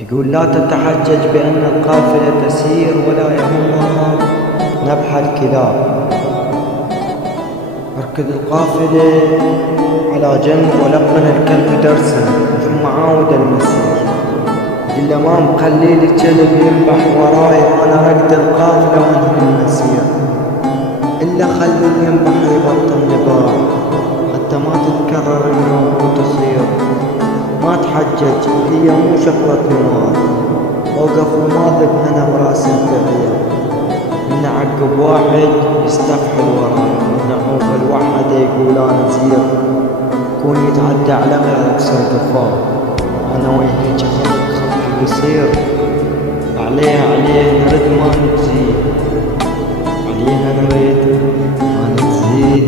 يقول لا تتحجج بأن القافلة تسير ولا يهمها نبح الكلاب. اركض القافلة على جنب ولقن الكلب درسا ثم عاود المسير. إلا ما مخلي لي كلب ينبح وراي وأنا ركض القافلة وانهي المسير. إلا خلي ينبح يبطل نباح حتى ما تتكرر النوم وتصير. ما تحجج، هي مو شغلة نوار. اوقف وما ذب أنا براسي البعير. إن عقب واحد يستفحل وراي، إن عوق الوحد يقول أنا زير. كون يتعدى على غيرك يكسر قفاه، أنا وياك خلق قصير. عليه نرد ما نجزيه، عليها نريد ما نجزيه.